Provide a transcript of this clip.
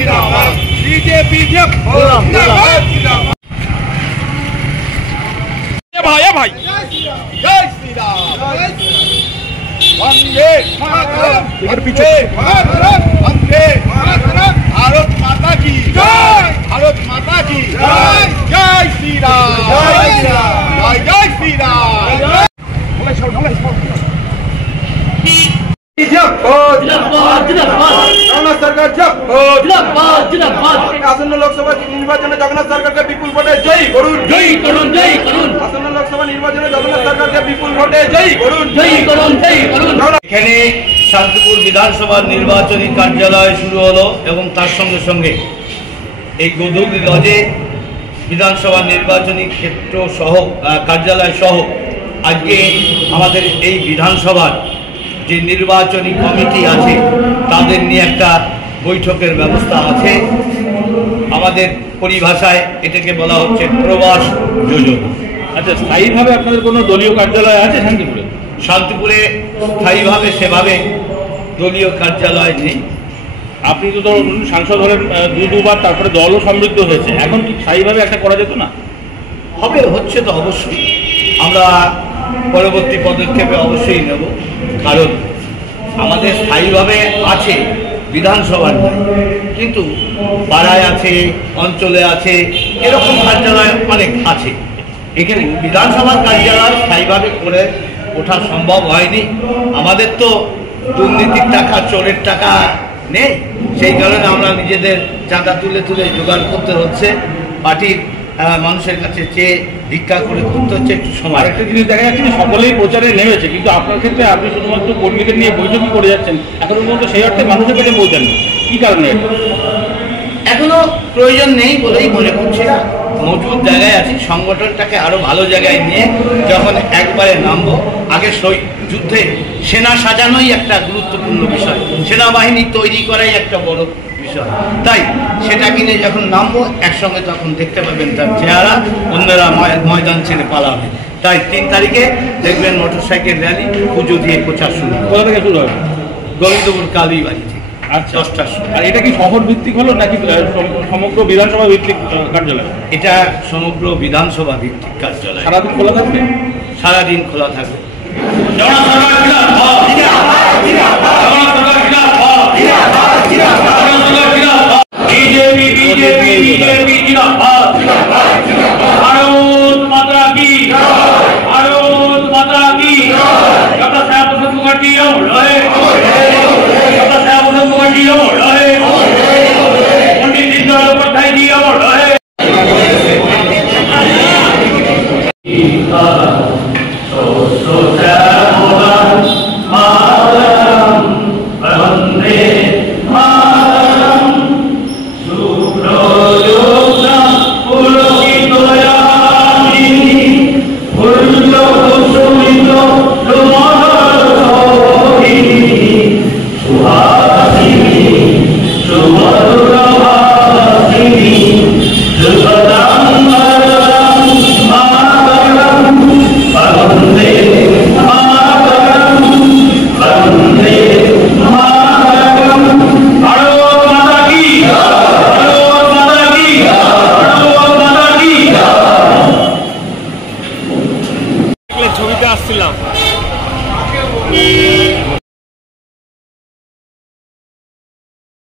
BJP भाई भाई जय श्री राम वंदे मातरम वंदे मातरम वंदे मातरम भारत माता की जय भारत माता की जय जय श्री राम जय जय श्री राम जगन्नाथ सरकार आसन्न लोकसभा निर्वाचने जगन्नाथ सरकार के विपुल भोटे जय करुन आसन्न लोकसभा निर्वाचने जगन्नाथ सरकार के विपुल भोटे जय करुन এখানে শান্তিপুর বিধানসভা নির্বাচনী কার্যালয় শুরু হলো এবং তার সঙ্গে সঙ্গে এই গোধূলি লজে বিধানসভা নির্বাচনী ক্ষেত্র সহ কার্যালয় সহ আজকে আমাদের এই বিধানসভার যে নির্বাচনী কমিটি আছে তাদের নিয়ে একটা বৈঠকের ব্যবস্থা আছে। আমাদের পরিভাষায় এটাকে বলা হচ্ছে প্রবাস যোজনা। আচ্ছা, স্থায়ীভাবে আপনাদের কোনো দলীয় কার্যালয় আছে শান্তিপুরে? শান্তিপুরে স্থায়ীভাবে সেভাবে দলীয় কার্যালয় নেই। আপনি তো ধরুন সাংসদ হলেন দুবার, তারপরে দলও সমৃদ্ধ হয়েছে, এখন কি স্থায়ীভাবে একটা করা যেত না? হবে, হচ্ছে তো অবশ্যই। আমরা পরবর্তী পদক্ষেপে অবশ্যই নেব, কারণ আমাদের স্থায়ীভাবে আছে বিধানসভার নয়, কিন্তু পাড়ায় আছে, অঞ্চলে আছে, এরকম কার্যালয় অনেক আছে। এখানে বিধানসভার কার্যালয় স্থায়ীভাবে করে ওঠা সম্ভব হয়নি। আমাদের তো দুর্নীতির টাকা, চোরের টাকা নেই, সেই কারণে আমরা নিজেদের চাঁদা তুলে তুলে জোগাড় করতে হচ্ছে, পার্টির মানুষের কাছে চেয়ে ভিক্ষা করে করতে হচ্ছে, একটু সময়। একটা জিনিস দেখা যাচ্ছে যে সকলেই প্রচারে নেমেছে, কিন্তু আপনার ক্ষেত্রে আপনি শুধুমাত্র কর্মীদের নিয়ে বৈঠকই করে যাচ্ছেন, এখনো পর্যন্ত সেই অর্থে মানুষের কাছে পৌঁছান। কি কারণে? এখনো প্রয়োজন নেই বলেই মনে করছি না। মজুদ জায়গায় আছি, সংগঠনটাকে আরো ভালো জায়গায় নিয়ে যখন একবারে নামবো, আগে যুদ্ধে সেনা সাজানোই একটা গুরুত্বপূর্ণ বিষয়, সেনাবাহিনী তৈরি করাই একটা বড় বিষয়। তাই সেটা কিনে যখন নামবো একসঙ্গে তখন দেখতে পাবেন তার চেহারা, অন্যরা ময়দান ছেড়ে পালাবে। তাই 3 তারিখে দেখবেন মোটরসাইকেল র্যালি, পুজো দিয়ে প্রচার শুরু। কোথা থেকে শুরু হবে? গোবিন্দপুর কালীবাড়ি থেকে। আচ্ছা, 10টার সময়। আর এটা কি শহর ভিত্তিক হলো নাকি সমগ্র বিধানসভা ভিত্তিক কার্যালয়? এটা সমগ্র বিধানসভা ভিত্তিক কার্যালয়। সারাদিন খোলা থাকবে? সারাদিন খোলা থাকবে। জগন্নাথ সরকার